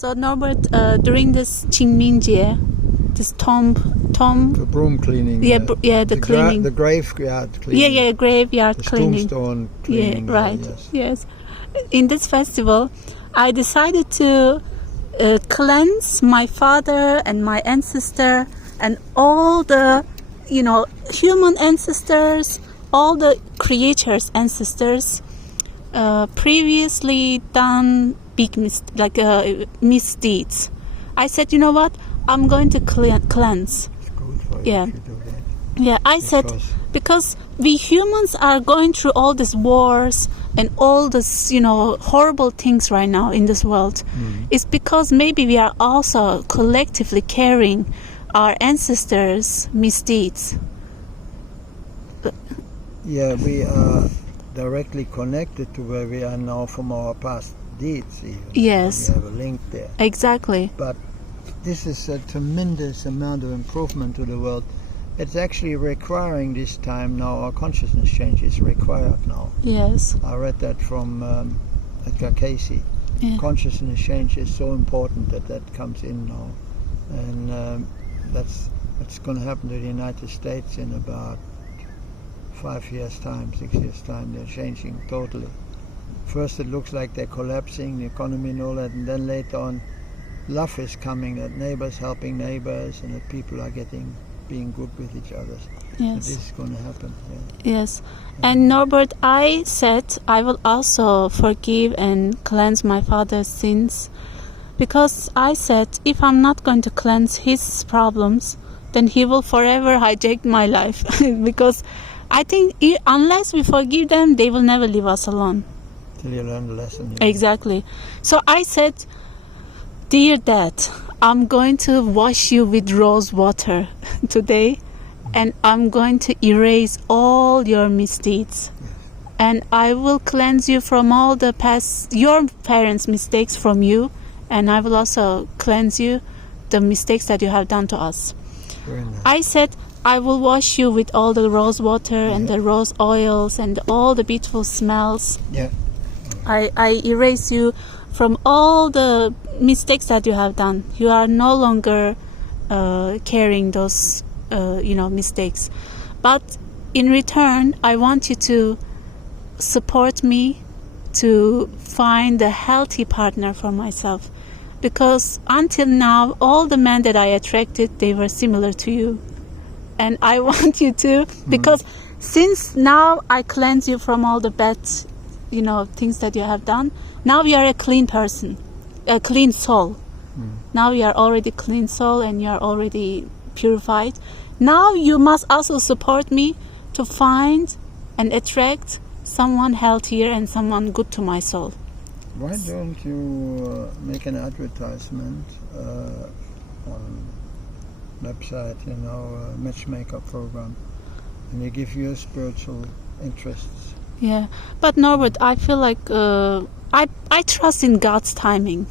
So Norbert, during this Qingmingjie, this tomb, the broom cleaning. the cleaning, the graveyard cleaning. Graveyard the cleaning. Tombstone cleaning. Yeah, right. Yes. In this festival, I decided to cleanse my father and my ancestor and all the, human ancestors, all the creatures' ancestors, previously done big misdeeds. I said, you know what? I'm going to cleanse. It's good for you if you do that. Yeah, I said, because we humans are going through all these wars and all this, horrible things right now in this world. It's because maybe we are also collectively carrying our ancestors' misdeeds. Yeah, we are directly connected to where we are now from our past deeds even. Yes. We have a link there. Exactly. But this is a tremendous amount of improvement to the world. It's actually requiring this time now, our consciousness change is required now. Yes. I read that from Edgar Casey. Yeah. Consciousness change is so important that comes in now. And that's going to happen to the United States in about 5 years' time, 6 years' time. They're changing totally. First it looks like they're collapsing, the economy and all that, and then later on love is coming, that neighbors helping neighbors and that people are being good with each other. Yes. This is going to happen. Yes. And Norbert, I said I will also forgive and cleanse my father's sins, because I said if I'm not going to cleanse his problems, then he will forever hijack my life. Because I think unless we forgive them, they will never leave us alone. Till you learn the lesson. Exactly. So I said, dear Dad, I'm going to wash you with rose water today, and I'm going to erase all your misdeeds. And I will cleanse you from all the past, your parents' mistakes from you, and I will also cleanse you the mistakes that you have done to us. Very nice. I said, I will wash you with all the rose water and the rose oils and all the beautiful smells. Yeah. I erase you from all the mistakes that you have done. You are no longer carrying those, mistakes. But in return, I want you to support me to find a healthy partner for myself. Because until now, all the men that I attracted, they were similar to you. And I want you to, because since now I cleanse you from all the bad, things that you have done, now you are a clean person, a clean soul. Now you are already clean soul and you are already purified. Now you must also support me to find and attract someone healthier and someone good to my soul. Why don't you make an advertisement on website, matchmaker program, and you give your spiritual interests? Yeah, but Norbert, I feel like I trust in God's timing.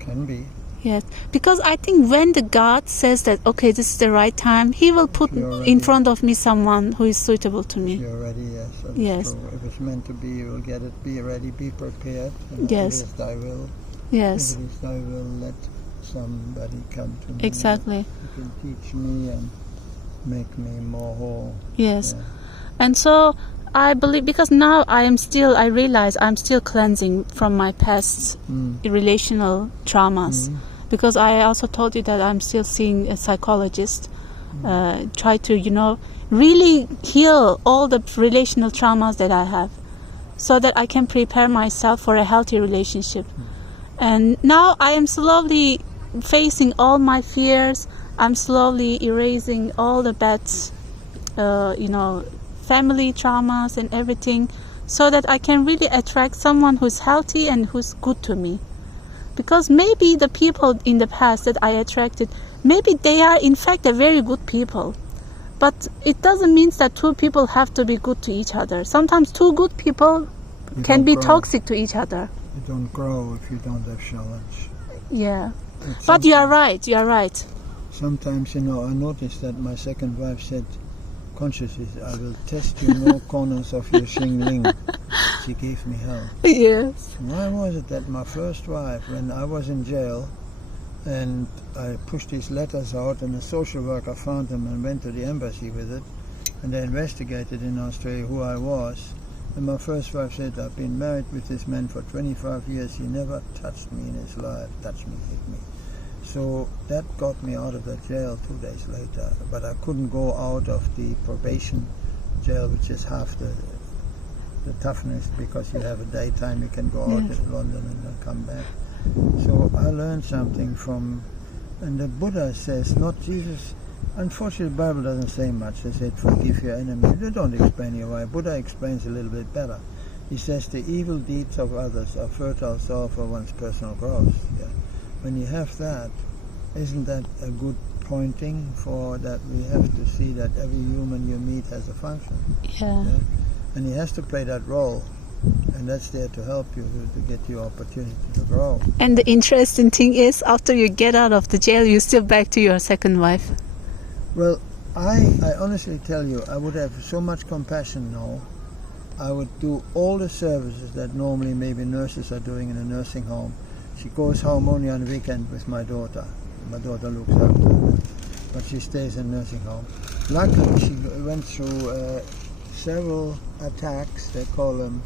Can be. Yes, because I think when the God says that, okay, this is the right time, He will put in front of me someone who is suitable to me. You're ready, yes. Yes. True. If it's meant to be, you will get it. Be ready, be prepared. Yes. If it is thy will. Yes. If it is thy will, let somebody come to me. Exactly. Who can teach me and make me more whole. Yes. Yeah. And so I believe, because now I realize I'm still cleansing from my past relational traumas. Because I also told you that I'm still seeing a psychologist, try to, really heal all the relational traumas that I have, so that I can prepare myself for a healthy relationship. And now I am slowly facing all my fears. I'm slowly erasing all the bad, family traumas and everything, so that I can really attract someone who's healthy and who's good to me. Because maybe the people in the past that I attracted, maybe they are in fact a very good people. But it doesn't mean that two people have to be good to each other. Sometimes two good people can be toxic to each other. You don't grow if you don't have challenge. Yeah. But you are right. Sometimes, I noticed that my second wife said, consciously, I will test you no corners of your Xingling. She gave me hell. Yes. Why was it that my first wife, when I was in jail, And I pushed these letters out, and a social worker found them and went to the embassy with it. And they investigated in Australia who I was. And my first wife said, I've been married with this man for 25 years. He never touched me in his life, touched me, hit me. So that got me out of the jail 2 days later. But I couldn't go out of the probation jail, which is half the toughness, because you have a daytime, you can go out Yes. to London and then come back. So I learned something from, and the Buddha says, not Jesus. Unfortunately, the Bible doesn't say much. They said, forgive your enemies. They don't explain you why. Buddha explains a little bit better. He says the evil deeds of others are fertile soil for one's personal growth. Yeah. When you have that, isn't that a good pointing for that we have to see that every human you meet has a function? Yeah. Yeah? And he has to play that role. And that's there to help you, to get your opportunity to grow. And the interesting thing is, after you get out of the jail, you're still back to your second wife. Well, I honestly tell you, I would have so much compassion now. I would do all the services that normally maybe nurses are doing in a nursing home. She goes home only on the weekend with my daughter. My daughter looks after her, but she stays in a nursing home. Luckily, she went through several attacks. They call them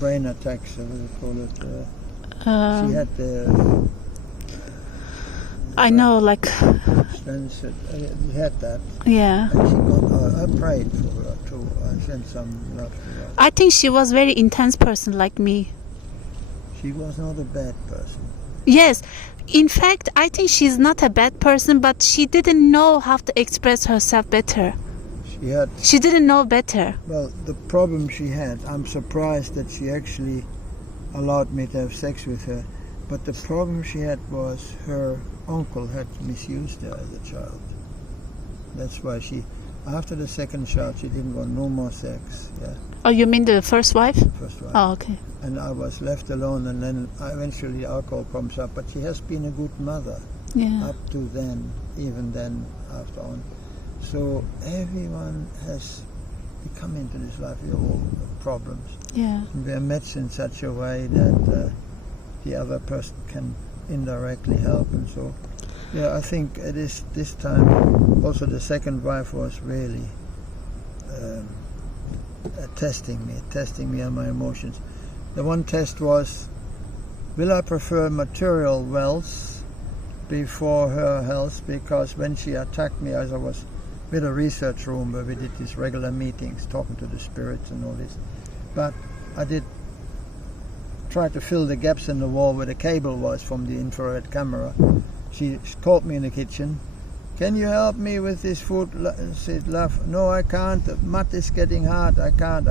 brain attacks, what do they call it? She had the... I know, like, She had that. yeah. And she got, I prayed for her too. I sent some love to her. I think she was very intense person like me. She was not a bad person. Yes. In fact, I think she's not a bad person, but she didn't know how to express herself better. She didn't know better. Well, the problem she had, I'm surprised that she actually allowed me to have sex with her, but the problem she had was her uncle had misused her as a child. That's why after the second child, she didn't want no more sex. Yeah. Oh, you mean the first wife? First wife. Oh, okay. And I was left alone, and then eventually the alcohol comes up. But she has been a good mother Yeah. up to then, even then, after on. So everyone we come into this life with all problems. Yeah. And we are met in such a way that the other person can indirectly help, and so yeah, I think it is this time. Also, the second wife was really testing me on my emotions. The one test was, will I prefer material wealth before her health? Because when she attacked me, as I was with a research room where we did these regular meetings, talking to the spirits and all this, but I did try to fill the gaps in the wall where the cable was from the infrared camera. She called me in the kitchen. Can you help me with this food? I said, love, no, I can't. The mud is getting hard. I can't.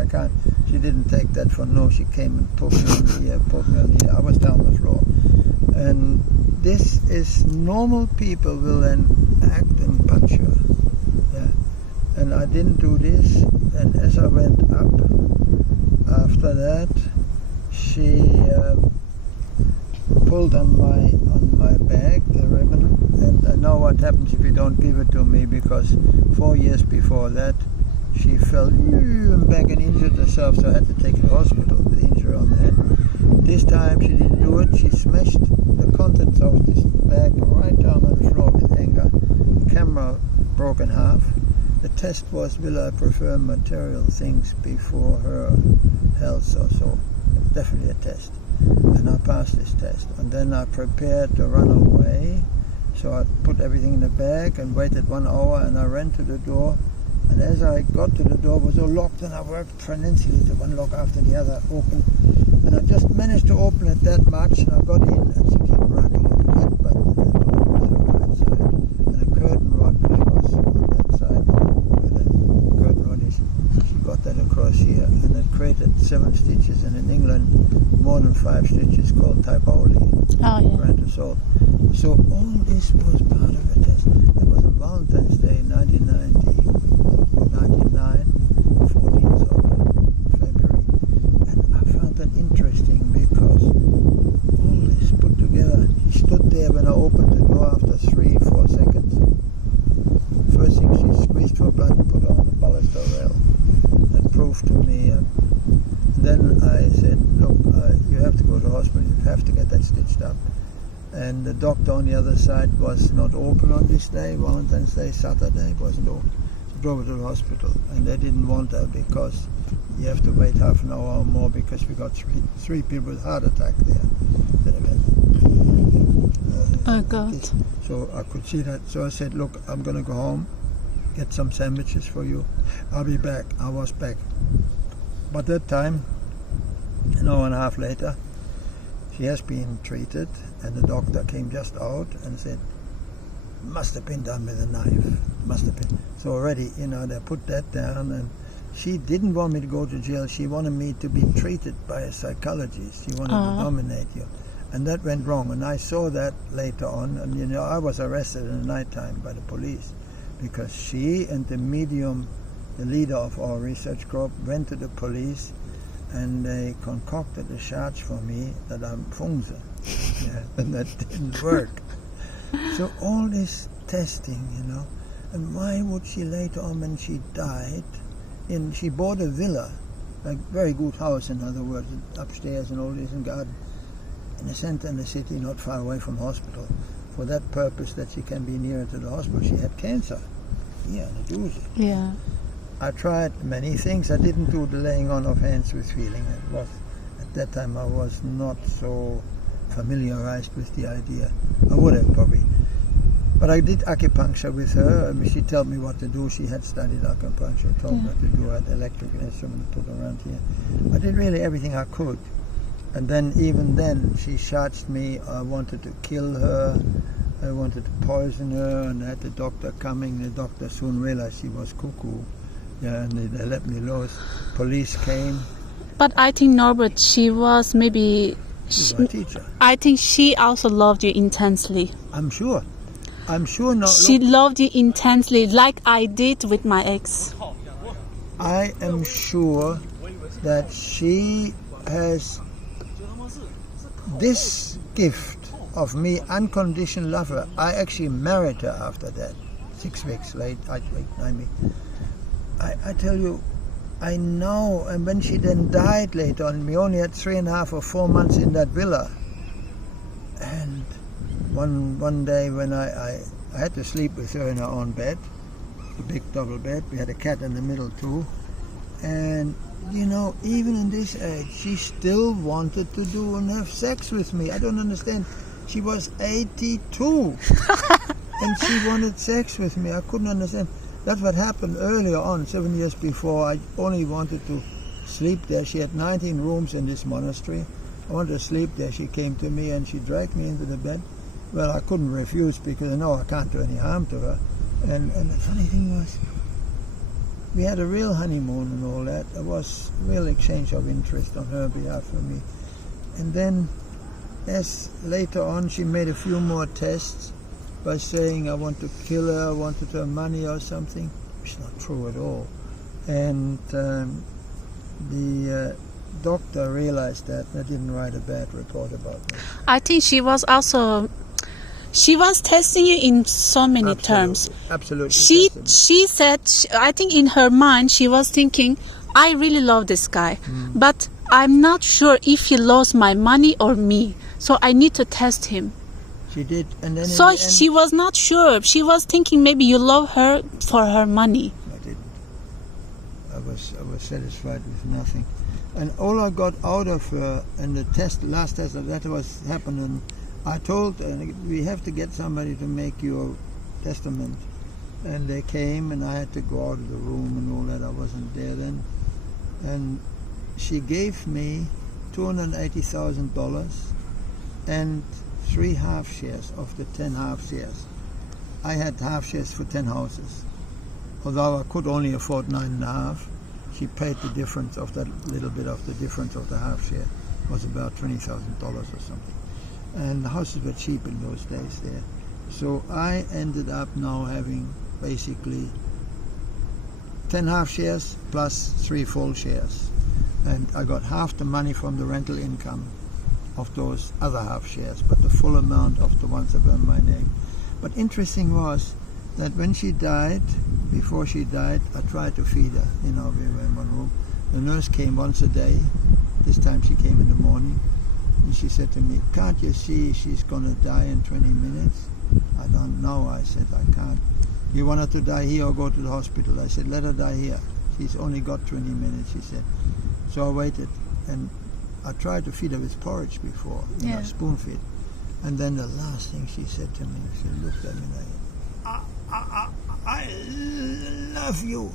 She didn't take that for no. She came and put me on the ear, I was down the floor. And this is normal people will then act and punch her. Yeah. And I didn't do this. And as I went up, after that, she pulled on my bag, the ribbon, and I know what happens if you don't give it to me, because 4 years before that she fell back and injured herself, so I had to take her to the hospital with injury on the head. This time she didn't do it. She smashed the contents of this bag right down on the floor with anger. The camera broke in half. The test was, will I prefer material things before her health or so? It's definitely a test. And I passed this test. And then I prepared to run away. So I put everything in the bag and waited 1 hour, and I ran to the door. And as I got to the door, it was all locked, and I worked tremendously to one lock after the other open. And I just managed to open it that much, and I got in, and she kept rattling the hit button in the door was on the right side. And a curtain rod, which was on that side, where the curtain rod is, she got that across here, and it created 7 stitches. And in England, more than 5 stitches called Typoli, grand assault. So all this was part of a test. It was on Valentine's Day, 1999, 14th of February. And I found that interesting because all this put together, she stood there when I opened the door after 3-4 seconds. First thing, she squeezed her blood and put on the baluster rail. That proved to me. Then I said, look, you have to go to the hospital, you have to get that stitched up. And the doctor on the other side was not open on this day, Valentine's Day, Saturday, wasn't open. She drove her to the hospital, and they didn't want her because you have to wait half an hour or more because we got three people with heart attack there. Oh God. So I could see that. So I said, look, I'm going to go home, get some sandwiches for you. I'll be back. I was back. But that time, an hour and a half later, she has been treated, and the doctor came just out and said, must have been done with a knife. Must have been. So already, they put that down, and she didn't want me to go to jail. She wanted me to be treated by a psychologist. She wanted to nominate you. And that went wrong. And I saw that later on. And, I was arrested in the nighttime by the police because she and the medium, the leader of our research group, went to the police and they concocted a charge for me that I'm Fungse. Yeah, and that didn't work. So all this testing, and why would she later on, when she died, she bought a villa, a very good house, in other words, upstairs and all this, and garden, in the center of the city, not far away from hospital, for that purpose that she can be nearer to the hospital. She had cancer. Yeah, in the Jersey. Yeah. I tried many things. I didn't do the laying on of hands with feeling. At that time I was not so familiarized with the idea. I would have probably. But I did acupuncture with her. She told me what to do. She had studied acupuncture, told me what to do. I had electric instrument put around here. I did really everything I could. And then, even then, she charged me. I wanted to kill her. I wanted to poison her, and I had the doctor coming. The doctor soon realized she was cuckoo. Yeah, and they let me loose. Police came. But I think, Norbert, she was maybe... She was a teacher. I think she also loved you intensely. I'm sure. No, she loved you intensely, like I did with my ex. I am sure that she has this gift of me, unconditional lover. I actually married her after that. 6 weeks late, 8 weeks, 9 weeks. I tell you, I know, and when she then died later on, we only had 3.5 or 4 months in that villa. And one day when I had to sleep with her in her own bed, a big double bed, we had a cat in the middle too, and even in this age, she still wanted to do and have sex with me. I don't understand. She was 82 and she wanted sex with me. I couldn't understand. That's what happened earlier on, 7 years before. I only wanted to sleep there. She had 19 rooms in this monastery. I wanted to sleep there. She came to me and she dragged me into the bed. Well, I couldn't refuse because I know I can't do any harm to her. And the funny thing was, we had a real honeymoon and all that. There was a real exchange of interest on her behalf for me. And then, as later on, she made a few more tests by saying I want to kill her, I wanted her money or something. It's not true at all. And the doctor realized that and didn't write a bad report about me. I think she was testing you in so many terms. Absolutely. She said, I think in her mind she was thinking, I really love this guy, but I'm not sure if he loves my money or me, so I need to test him. She did, and then so she was not sure. She was thinking maybe you love her for her money. I didn't. I was satisfied with nothing, and all I got out of her and the last test that was happening. I told her, we have to get somebody to make your testament, and they came, and I had to go out of the room and all that. I wasn't there then, and she gave me $280,000 and 3 half shares of the 10 half shares. I had half shares for 10 houses. Although I could only afford 9.5, she paid the difference of that little bit of the difference of the half share. It was about $20,000 or something. And the houses were cheap in those days there. So I ended up now having basically 10 half shares plus 3 full shares. And I got half the money from the rental income of those other half shares, but the full amount of the ones that were in my name. But interesting was that when she died, before she died, I tried to feed her. We were in one room. The nurse came once a day. This time she came in the morning. And she said to me, can't you see she's going to die in 20 minutes? I don't know. I said, I can't. You want her to die here or go to the hospital? I said, let her die here. She's only got 20 minutes, she said. So I waited, and I tried to feed her with porridge before, spoon feed. And then the last thing she said to me, she looked at me like, I love you.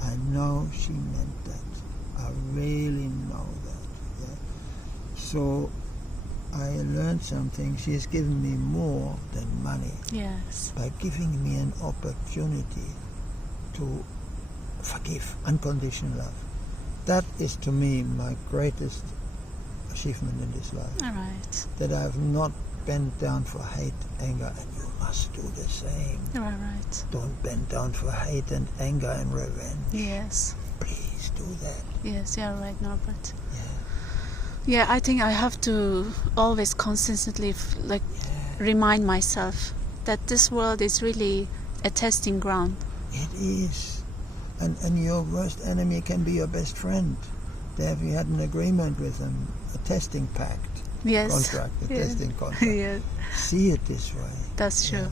I know she meant that. I really know that. Yeah. So I learned something. She's given me more than money. Yes. By giving me an opportunity to forgive, unconditional love. That is to me my greatest achievement in this life. All right. That I have not bent down for hate, anger, and you must do the same. All right. Don't bend down for hate and anger and revenge. Yes. Please do that. Yes, you're right, Norbert. Yeah. Yeah, I think I have to always consistently remind myself that this world is really a testing ground. It is. And your worst enemy can be your best friend. There we had an agreement with them, a testing pact. Yes. Contract, a testing contract. Yes. See it this way. That's true.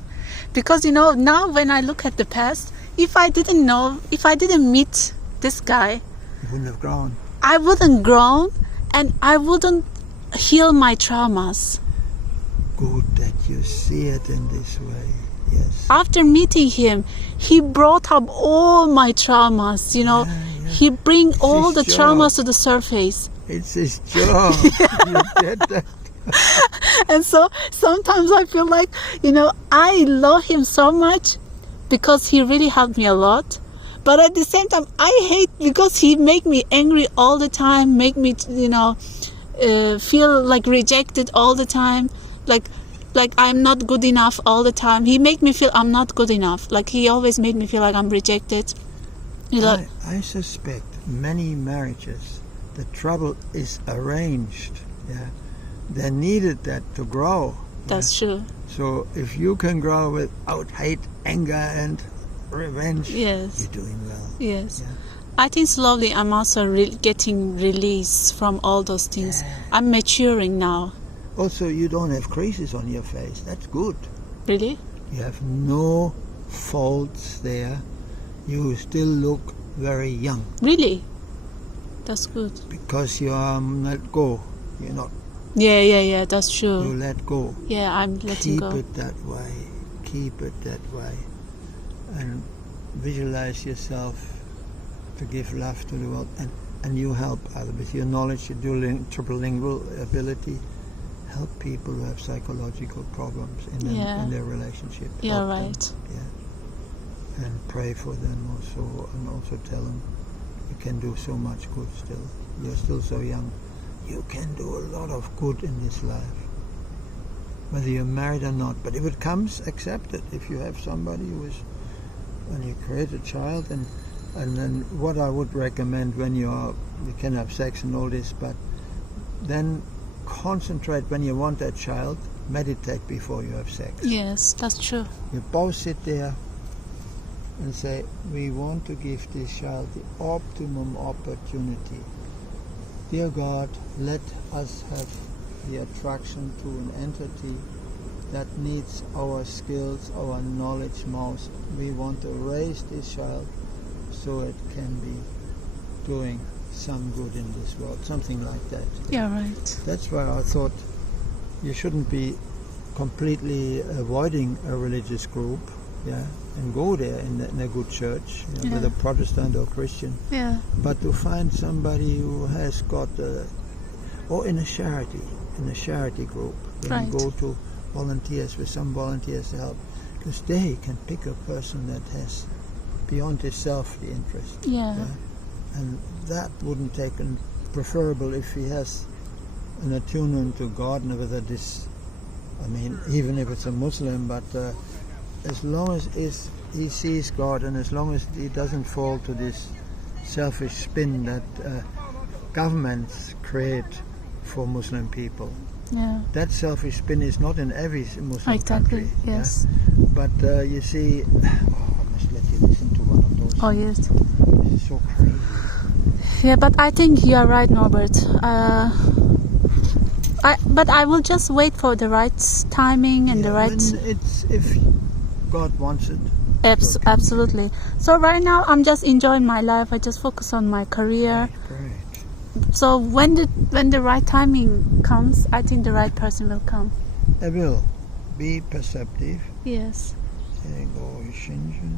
Because, now when I look at the past, if I didn't meet this guy, You wouldn't have grown. I wouldn't grown and I wouldn't heal my traumas. Good that you see it in this way. Yes. After meeting him, he brought up all my traumas, Yeah. He bring all the his traumas job. to the surface. It's his job. You get that? And so sometimes I feel like, I love him so much because he really helped me a lot. But at the same time, I hate because he make me angry all the time, make me, feel like rejected all the time, like I'm not good enough all the time. He make me feel I'm not good enough. Like he always made me feel like I'm rejected. I suspect many marriages, the trouble is arranged. Yeah, they needed that to grow. That's true. So if you can grow without hate, anger, and revenge, Yes. you're doing well. Yes. Yeah. I think slowly I'm also getting release from all those things. Yeah. I'm maturing now. Also, you don't have creases on your face. That's good. Really? You have no faults there. You still look very young Really? That's good. because you are let go. You're not. Yeah, that's You true. let go. Yeah, I'm letting Keep go. it that way. Keep it that way. And visualize yourself to give love to the world. And you help others with your knowledge, your triple lingual ability. Help people who have psychological problems in their relationship. Yeah, Help them. right. Yeah. And pray for them also, and also tell them you can do so much good still. You're still so young. You can do a lot of good in this life, whether you're married or not. But if it comes, accept it. If you have somebody when you create a child, and then what I would recommend when you can have sex and all this, but then concentrate when you want that child, meditate before you have sex. Yes, that's true. You both sit there and say, we want to give this child the optimum opportunity. Dear God, let us have the attraction to an entity that needs our skills, our knowledge most. We want to raise this child so it can be doing some good in this world, something like that. Yeah, right. That's why I thought you shouldn't be completely avoiding a religious group, and go there in a good church, with a Protestant or Christian. Yeah. But to find somebody who has got, or in a charity group, when you go to volunteers, with some volunteers to help, because they can pick a person that has beyond himself the interest. Yeah. And that wouldn't take, preferable if he has an attunement to God, and whether this, even if it's a Muslim, but as long as he sees God, and as long as he doesn't fall to this selfish spin that governments create for Muslim people. Yeah. That selfish spin is not in every Muslim Exactly. country. Yes. But you see, I must let you listen to one of those. Oh yes. This is so crazy. Yeah, but I think you are right, Norbert. But I will just wait for the right timing and the right. When it's if God wants it. Absolutely. So right now I'm just enjoying my life. I just focus on my career. Great. So when the right timing comes, I think the right person will come. I will be perceptive. Yes. Go Shinjin.